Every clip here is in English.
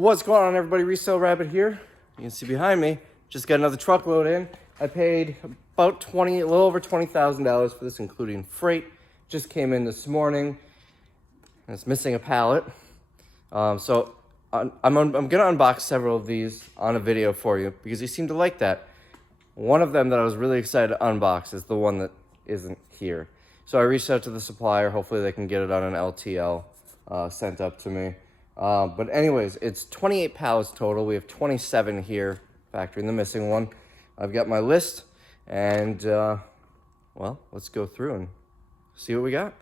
What's going on, everybody? Resale Rabbit here. You can see behind me, just got another truckload in. I paid about a little over $20,000 for this, including freight. Just came in this morning, and it's missing a pallet. I'm gonna unbox several of these on a video for you because you seem to like that. One of them that I was really excited to unbox is the one that isn't here. So I reached out to the supplier. Hopefully they can get it on an LTL sent up to me. But anyways, it's 28 pallets total. We have 27 here, factoring the missing one. I've got my list, and well, let's go through and see what we got.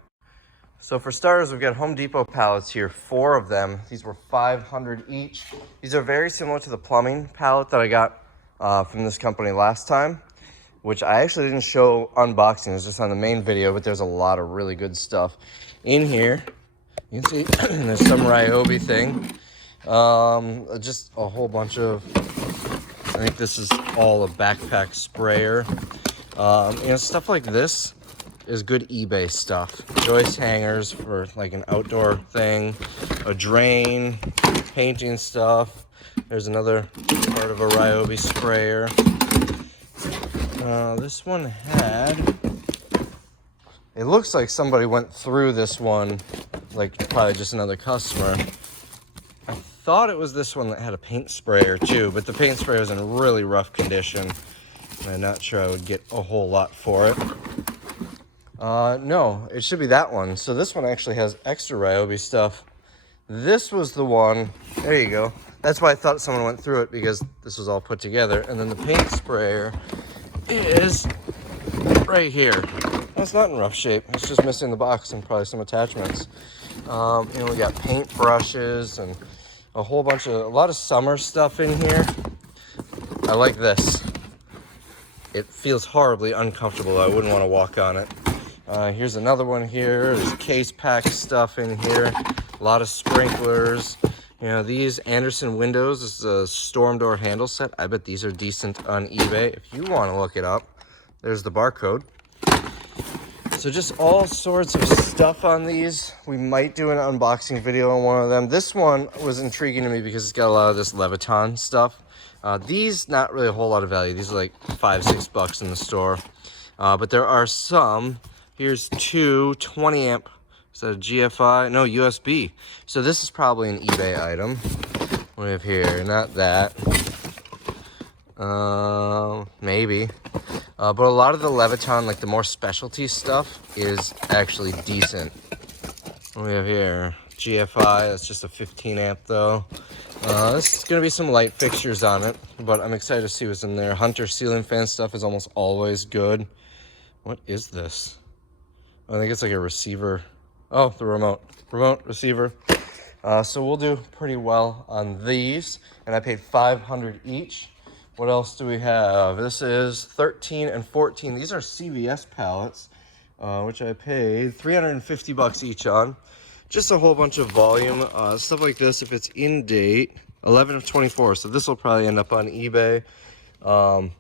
So for starters, we've got Home Depot pallets here, 4 of them. These were 500 each. These are very similar to the plumbing pallet that I got from this company last time, which I actually didn't show unboxing. It was just on the main video, but there's a lot of really good stuff in here. You can see there's some Ryobi thing. Just a whole bunch of, I think this is all a backpack sprayer. Stuff like this is good eBay stuff. Joist hangers for like an outdoor thing, a drain, painting stuff. There's another part of a Ryobi sprayer. This one had, it looks like somebody went through this one, like probably just another customer. I thought it was this one that had a paint sprayer too, but the paint sprayer was in really rough condition, and I'm not sure I would get a whole lot for it. No, it should be that one. So this one actually has extra Ryobi stuff. This was the one, there you go. That's why I thought someone went through it, because this was all put together. And then the paint sprayer is right here. It's not in rough shape. It's just missing the box and probably some attachments. We got paint brushes and a lot of summer stuff in here. I like this. It feels horribly uncomfortable. I wouldn't want to walk on it. Here's another one here. There's case pack stuff in here. A lot of sprinklers. These Anderson windows. This is a storm door handle set. I bet these are decent on eBay. If you want to look it up, there's the barcode. So just all sorts of stuff on these. We might do an unboxing video on one of them. This one was intriguing to me because it's got a lot of this Leviton stuff. These, not really a whole lot of value. These are like $5-6 in the store. But there are some. Here's 2 20 amp. Is that a GFI? No, USB. So this is probably an eBay item. What do we have here? Not that. Maybe. But a lot of the Leviton, like the more specialty stuff, is actually decent. What do we have here? GFI, that's just a 15 amp though. This is going to be some light fixtures on it, but I'm excited to see what's in there. Hunter ceiling fan stuff is almost always good. What is this? I think it's like a receiver. Oh, the remote receiver. So we'll do pretty well on these, and I paid $500 each. What else do we have? This is 13 and 14. These are CVS pallets, which I paid $350 each on. Just a whole bunch of volume. Stuff like this, if it's in date, 11 of 24. So this will probably end up on eBay. It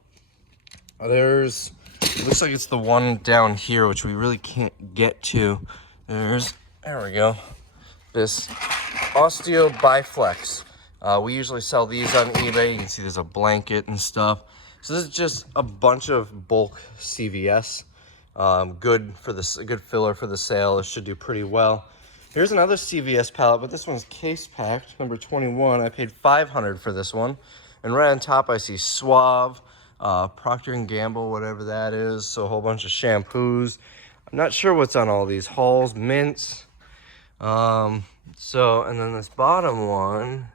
looks like it's the one down here, which we really can't get to. There we go. This Osteo Biflex. We usually sell these on eBay. You can see there's a blanket and stuff. So this is just a bunch of bulk CVS. Good filler for the sale. This should do pretty well. Here's another CVS pallet, but this one's case packed, number 21. I paid $500 for this one. And right on top I see Suave, Procter & Gamble, whatever that is. So a whole bunch of shampoos. I'm not sure what's on all these. Halls, mints. And then this bottom one,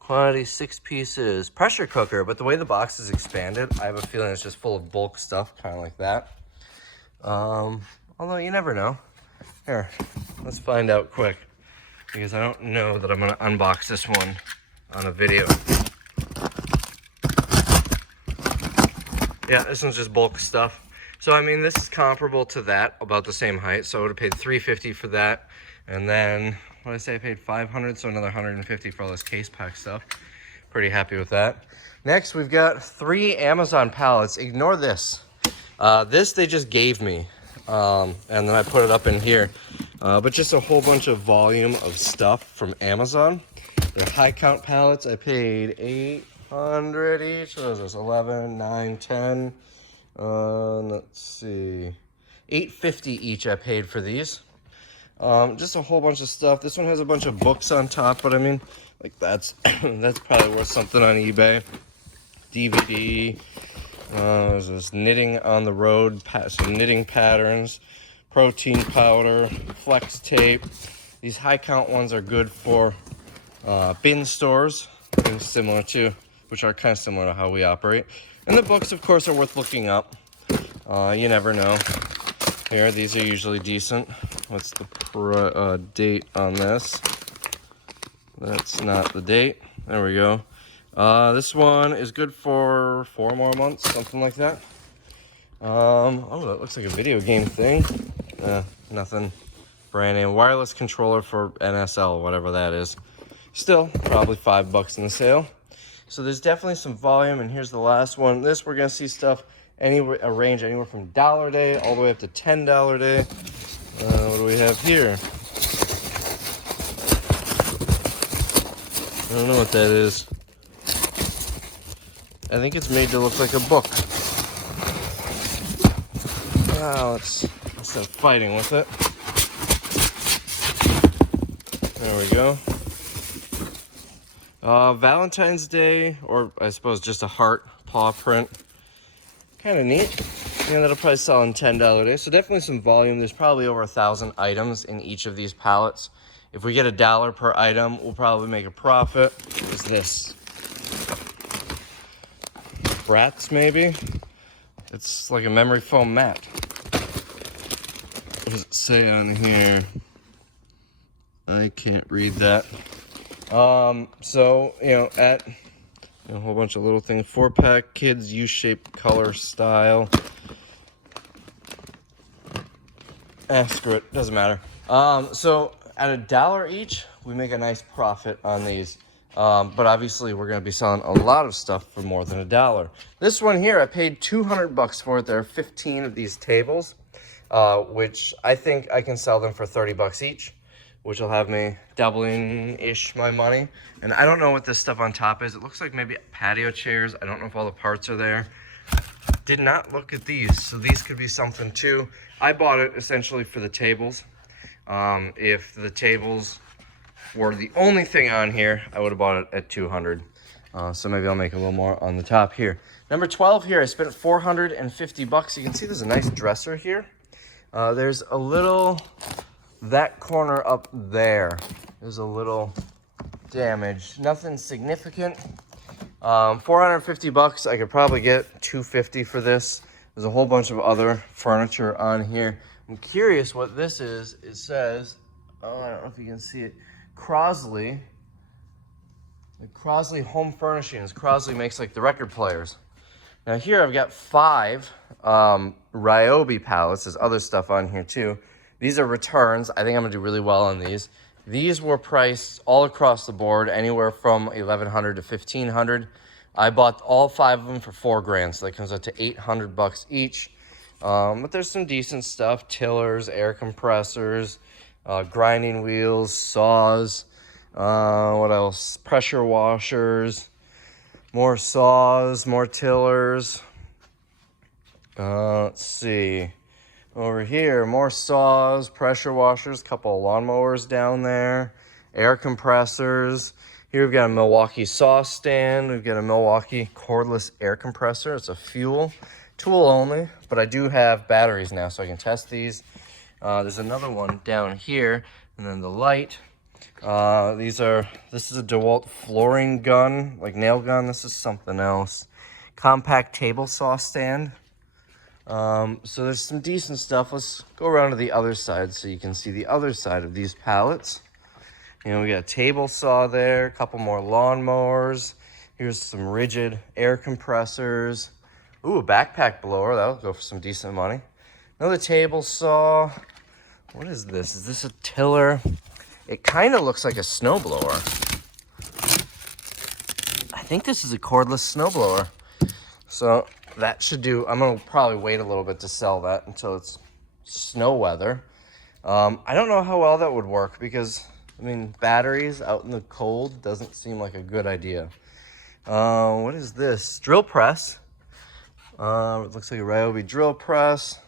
quantity 6 pieces, pressure cooker, but the way the box is expanded, I have a feeling it's just full of bulk stuff, kind of like that. Although you never know. Here, let's find out quick, because I don't know that I'm going to unbox this one on a video. Yeah, this one's just bulk stuff. So, I mean, this is comparable to that, about the same height, so I would have paid $350 for that. And then, what did I say? I paid $500, so another $150 for all this case pack stuff. Pretty happy with that. Next, we've got 3 Amazon pallets. Ignore this. This they just gave me, and then I put it up in here. But just a whole bunch of volume of stuff from Amazon. They're high count pallets. I paid 800 each. What is this? 11, 9, 10. Let's see. 850 each I paid for these. Just a whole bunch of stuff. This one has a bunch of books on top, but I mean, like that's that's probably worth something on eBay. DVD. There's this knitting on the road, some knitting patterns, protein powder, flex tape. These high count ones are good for bin stores, things similar to, which are kind of similar to how we operate. And the books, of course, are worth looking up. You never know. Here, these are usually decent. What's the date on this? That's not the date. There we go. This one is good for 4 more months, something like that. Oh, that looks like a video game thing. Nothing brand name. Wireless controller for NSL, whatever that is. Still, probably $5 in the sale. So there's definitely some volume, and here's the last one. This, we're gonna see stuff anywhere, a range anywhere from $1 a day all the way up to $10 a day. What do we have here? I don't know what that is. I think it's made to look like a book. Instead of fighting with it. There we go. Valentine's Day, or I suppose just a heart paw print. Kind of neat. Yeah, that'll probably sell in $10 a day. So definitely some volume. There's probably over 1,000 items in each of these pallets. If we get $1 per item, we'll probably make a profit. What's this? Bratz, maybe? It's like a memory foam mat. What does it say on here? I can't read that. So, at a whole bunch of little things. 4-pack, kids, U-shaped, color, style. Screw it, doesn't matter. So at $1 each, we make a nice profit on these. But obviously we're gonna be selling a lot of stuff for more than $1. This one here, I paid $200 for it. There are 15 of these tables, which I think I can sell them for $30 each, which will have me doubling-ish my money. And I don't know what this stuff on top is. It looks like maybe patio chairs. I don't know if all the parts are there. Did not look at these, so these could be something too. I bought it essentially for the tables. If the tables were the only thing on here, I would have bought it at $200. So maybe I'll make a little more on the top here. Number 12 here, I spent $450. You can see there's a nice dresser here. There's a little, that corner up there, there's a little damage. Nothing significant. $450. I could probably get $250 for this. There's a whole bunch of other furniture on here. I'm curious what this is. It says, oh, I don't know if you can see it. Crosley. The Crosley Home Furnishings. Crosley makes like the record players. Now here I've got 5 Ryobi pallets. There's other stuff on here too. These are returns. I think I'm gonna do really well on these. These were priced all across the board, anywhere from $1,100 to $1,500. I bought all 5 of them for $4,000, so that comes out to $800 each. But there's some decent stuff: tillers, air compressors, grinding wheels, saws. What else? Pressure washers, more saws, more tillers. Let's see. Over here, more saws, pressure washers, couple of lawnmowers down there, air compressors. Here we've got a Milwaukee saw stand. We've got a Milwaukee cordless air compressor. It's a fuel tool only, but I do have batteries now, so I can test these. There's another one down here, and then the light. This is a DeWalt flooring gun, like nail gun. This is something else. Compact table saw stand. So there's some decent stuff. Let's go around to the other side so you can see the other side of these pallets. We got a table saw there, a couple more lawnmowers. Here's some rigid air compressors. Ooh, a backpack blower. That'll go for some decent money. Another table saw. What is this? Is this a tiller? It kind of looks like a snowblower. I think this is a cordless snowblower. So that should do. I'm going to probably wait a little bit to sell that until it's snow weather. I don't know how well that would work because I mean, batteries out in the cold doesn't seem like a good idea. What is this? Drill press. It looks like a Ryobi drill press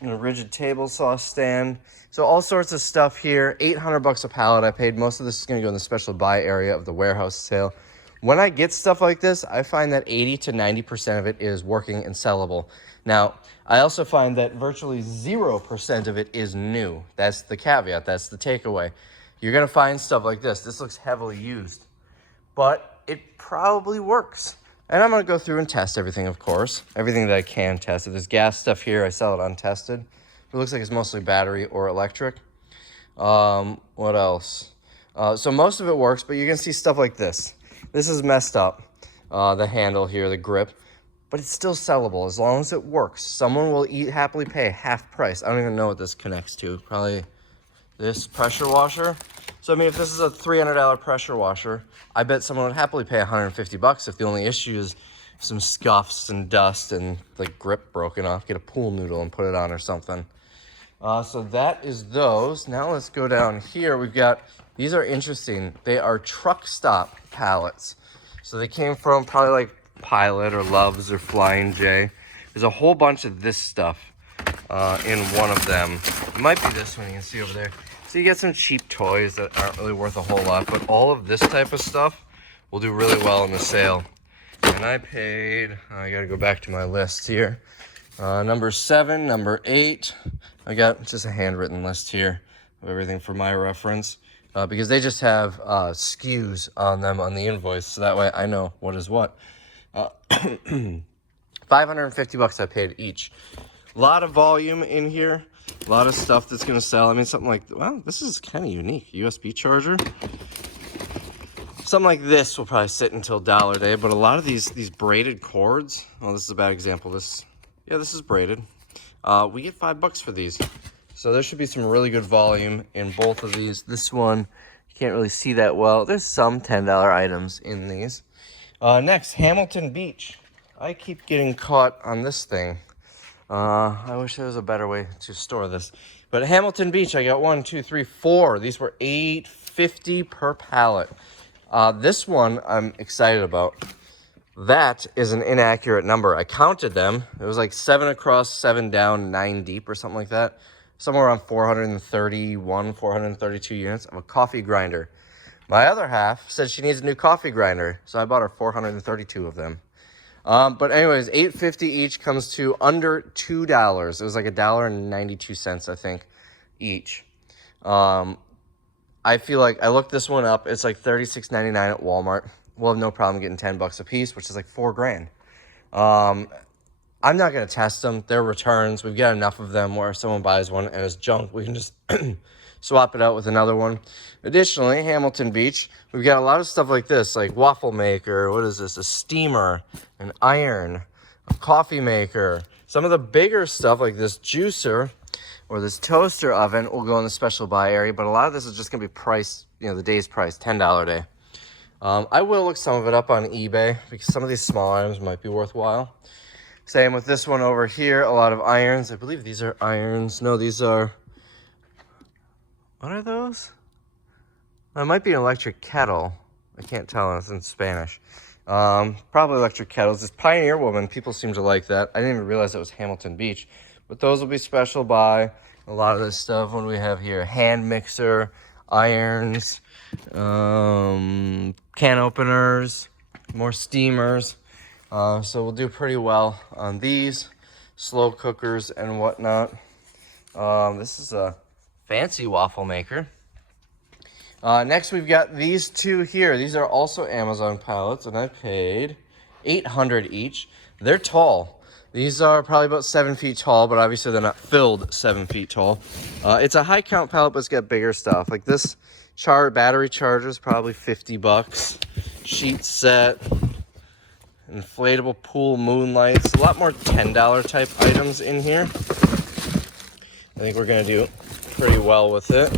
and a rigid table saw stand. So all sorts of stuff here. $800 a pallet I paid. Most of this is going to go in the special buy area of the warehouse sale. When I get stuff like this, I find that 80 to 90% of it is working and sellable. Now, I also find that virtually 0% of it is new. That's the caveat. That's the takeaway. You're going to find stuff like this. This looks heavily used, but it probably works. And I'm going to go through and test everything, of course. Everything that I can test. If there's gas stuff here, I sell it untested. It looks like it's mostly battery or electric. What else? So most of it works, but you're going to see stuff like this. This is messed up, the handle here, the grip, but it's still sellable as long as it works. Someone will happily pay half price. I don't even know what this connects to. Probably this pressure washer. So, I mean, if this is a $300 pressure washer, I bet someone would happily pay $150 if the only issue is some scuffs and dust and the grip broken off. Get a pool noodle and put it on or something. So that is those. Now let's go down here. We've got, these are interesting. They are truck stop pallets. So they came from probably like Pallet or Loves or Flying J. There's a whole bunch of this stuff in one of them. It might be this one you can see over there. So you get some cheap toys that aren't really worth a whole lot, but all of this type of stuff will do really well in the sale. And I paid, I gotta go back to my list here. Number 7, number 8. I got just a handwritten list here of everything for my reference because they just have SKUs on them on the invoice, so that way I know what is what. $550 I paid each. A lot of volume in here, a lot of stuff that's gonna sell. I mean, something like, wow, this is kind of unique. USB charger. Something like this will probably sit until dollar day, but a lot of these braided cords. Oh, this is a bad example. This is braided. We get $5 for these. So there should be some really good volume in both of these. This one, you can't really see that well. There's some $10 items in these. Next, Hamilton Beach. I keep getting caught on this thing. I wish there was a better way to store this. But Hamilton Beach, I got 1, 2, 3, 4. These were $8.50 per pallet. This one I'm excited about. That is an inaccurate number. I counted them. It was like 7 across, 7 down, 9 deep or something like that. Somewhere around 431, 432 units of a coffee grinder. My other half said she needs a new coffee grinder, so I bought her 432 of them. But anyways, $8.50 each comes to under $2. It was like $1.92, I think, each. I feel like I looked this one up. It's like $36.99 at Walmart. We'll have no problem getting $10 a piece, which is like $4,000. I'm not going to test them. They're returns. We've got enough of them where if someone buys one and it's junk, we can just swap it out with another one. Additionally, Hamilton Beach, we've got a lot of stuff like this, like waffle maker. What is this? A steamer, an iron, a coffee maker. Some of the bigger stuff like this juicer or this toaster oven will go in the special buy area, but a lot of this is just going to be priced, the day's price, $10 a day. I will look some of it up on eBay because some of these small items might be worthwhile. Same with this one over here, a lot of irons. I believe these are irons. No, these are, what are those? It might be an electric kettle. I can't tell, it's in Spanish. Probably electric kettles. This Pioneer Woman, people seem to like that. I didn't even realize it was Hamilton Beach. But those will be special buy. A lot of this stuff, what do we have here? Hand mixer, irons, can openers, more steamers. So we'll do pretty well on these slow cookers and whatnot. This is a fancy waffle maker. Next, we've got these two here. These are also Amazon pallets, and I paid $800 each. They're tall. These are probably about 7 feet tall, but obviously they're not filled 7 feet tall. It's a high count pallet, but it's got bigger stuff. Like this battery charger is probably $50. Sheet set, inflatable pool moonlights, a lot more $10 type items in here. I think we're gonna do pretty well with it.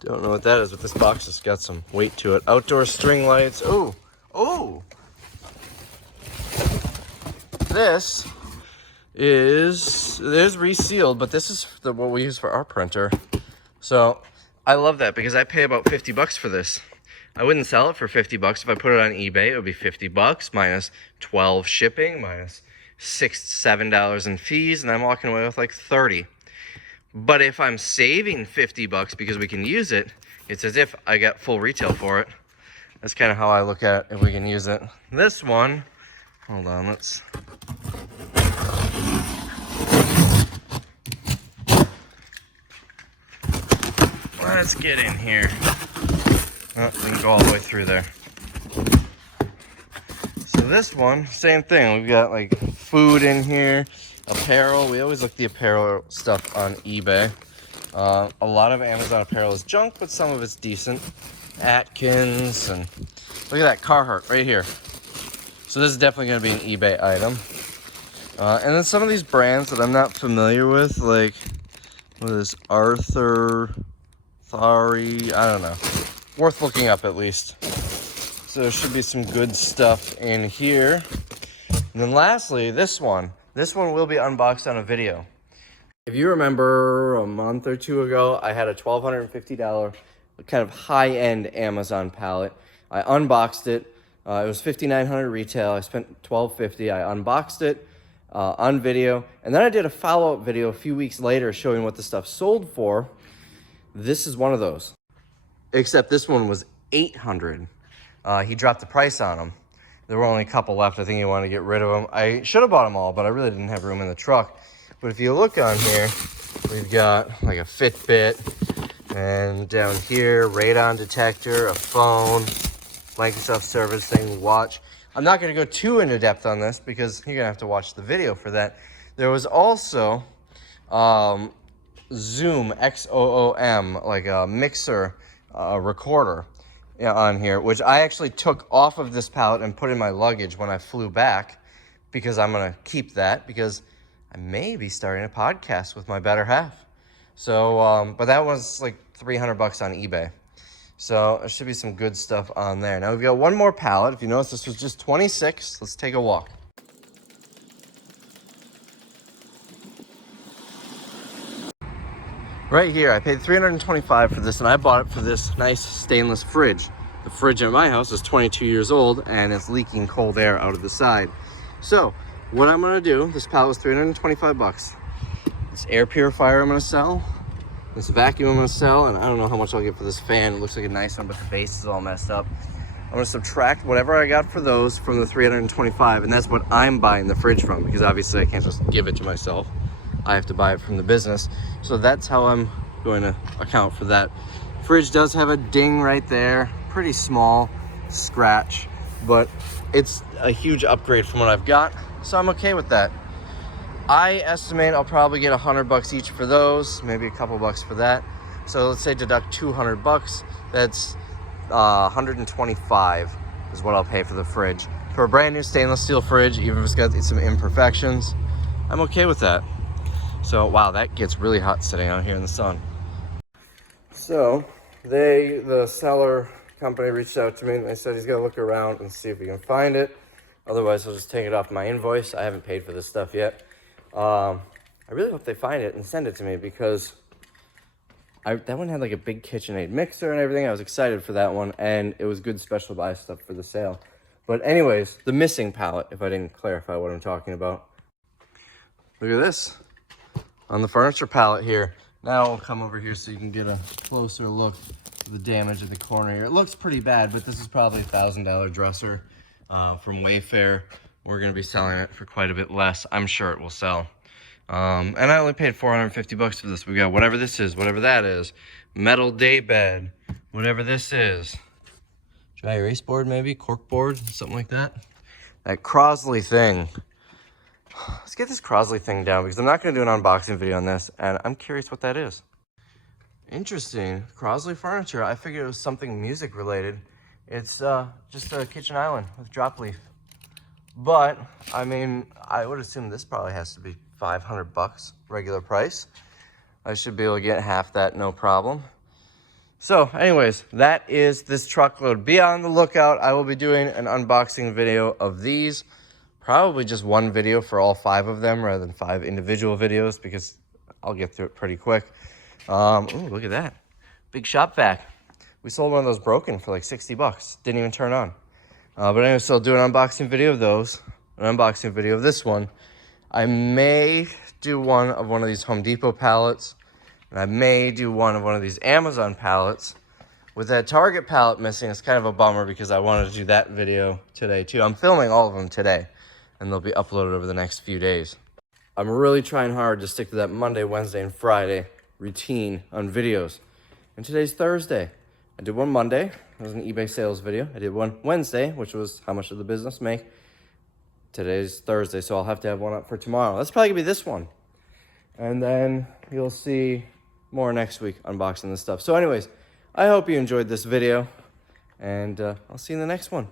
Don't know what that is, but this box has got some weight to it. Outdoor string lights. Oh. This is resealed, but this is what we use for our printer. So I love that because I pay about 50 bucks for this. I wouldn't sell it for 50 bucks. If I put it on eBay, it would be 50 bucks minus 12 shipping, minus $7 in fees, and I'm walking away with like 30. But if I'm saving 50 bucks because we can use it, it's as if I got full retail for it. That's kind of how I look at it if we can use it. This one, hold on, let's get in here. Oh, didn't go all the way through there. So this one, same thing. We've got like food in here, apparel. We always look at the apparel stuff on eBay. A lot of Amazon apparel is junk, but some of it's decent. Atkins, and look at that Carhartt right here. So this is definitely going to be an eBay item. And then some of these brands that I'm not familiar with, like what is this, Arthur, Thari, I don't know. Worth looking up at least. So there should be some good stuff in here. And then lastly, this one. This one will be unboxed on a video. If you remember a month or two ago, I had a $1,250 kind of high-end Amazon pallet. I unboxed it. It was $5,900 retail. I spent $1,250. I unboxed it on video. And then I did a follow-up video a few weeks later showing what the stuff sold for. This is one of those. Except this one was $800. He dropped the price on them. There were only a couple left. I think he wanted to get rid of them. I should have bought them all, but I really didn't have room in the truck. But if you look on here, we've got like a Fitbit, and down here, radon detector, a phone, Microsoft servicing, watch. I'm not going to go too into depth on this because you're going to have to watch the video for that. There was also Zoom, XOOM, like a mixer recorder on here, which I actually took off of this pallet and put in my luggage when I flew back because I'm going to keep that because I may be starting a podcast with my better half. So, but that was like 300 bucks on eBay. So there should be some good stuff on there. Now we've got one more pallet. If you notice, this was just 26. Let's take a walk. Right here, I paid $325 for this, and I bought it for this nice stainless fridge. The fridge at my house is 22 years old, and it's leaking cold air out of the side. So what I'm gonna do, this pallet was 325 bucks. This air purifier I'm gonna sell. This vacuum I'm gonna sell, and I don't know how much I'll get for this fan. It looks like a nice one, but the base is all messed up. I'm gonna subtract whatever I got for those from the 325, and that's what I'm buying the fridge from, because obviously I can't just give it to myself. I have to buy it from the business. So that's how I'm going to account for that. Fridge does have a ding right there, pretty small scratch, but it's a huge upgrade from what I've got, so I'm okay with that. I estimate I'll probably get 100 bucks each for those, maybe a couple bucks for that. So let's say deduct 200 bucks, that's 125 is what I'll pay for the fridge. For a brand new stainless steel fridge, even if it's got some imperfections, I'm okay with that. So, wow, that gets really hot sitting out here in the sun. So, the seller company reached out to me and they said he's gonna look around and see if he can find it. Otherwise, he'll just take it off my invoice. I haven't paid for this stuff yet. I really hope they find it and send it to me because that one had like a big KitchenAid mixer and everything. I was excited for that one, and it was good special buy stuff for the sale. But anyways, the missing pallet, if I didn't clarify what I'm talking about. Look at this. On the furniture pallet here. Now I'll come over here so you can get a closer look at the damage in the corner here. It looks pretty bad, but this is probably a $1,000 dresser from Wayfair. We're going to be selling it for quite a bit less. I'm sure it will sell. And I only paid 450 bucks for this. We got whatever this is, whatever that is. Metal day bed, whatever this is. Dry erase board maybe, cork board, something like that. That Crosley thing. Let's get this Crosley thing down because I'm not going to do an unboxing video on this, and I'm curious what that is. Interesting. Crosley furniture. I figured it was something music related. It's just a kitchen island with drop leaf. But, I mean, I would assume this probably has to be 500 bucks regular price. I should be able to get half that, no problem. So, anyways, that is this truckload. Be on the lookout. I will be doing an unboxing video of these. Probably just one video for all 5 of them rather than 5 individual videos because I'll get through it pretty quick. Ooh, look at that. big shop vac. We sold one of those broken for like 60 bucks. Didn't even turn on. But anyway, so I'll do an unboxing video of those. An unboxing video of this one. I may do one of these Home Depot pallets. And I may do one of these Amazon pallets. With that Target pallet missing, it's kind of a bummer because I wanted to do that video today too. I'm filming all of them today, and they'll be uploaded over the next few days. I'm really trying hard to stick to that Monday, Wednesday, and Friday routine on videos. And today's Thursday. I did one Monday, it was an eBay sales video. I did one Wednesday, which was how much did the business make. Today's Thursday, so I'll have to have one up for tomorrow. That's probably gonna be this one. And then you'll see more next week unboxing this stuff. So anyways, I hope you enjoyed this video, and I'll see you in the next one.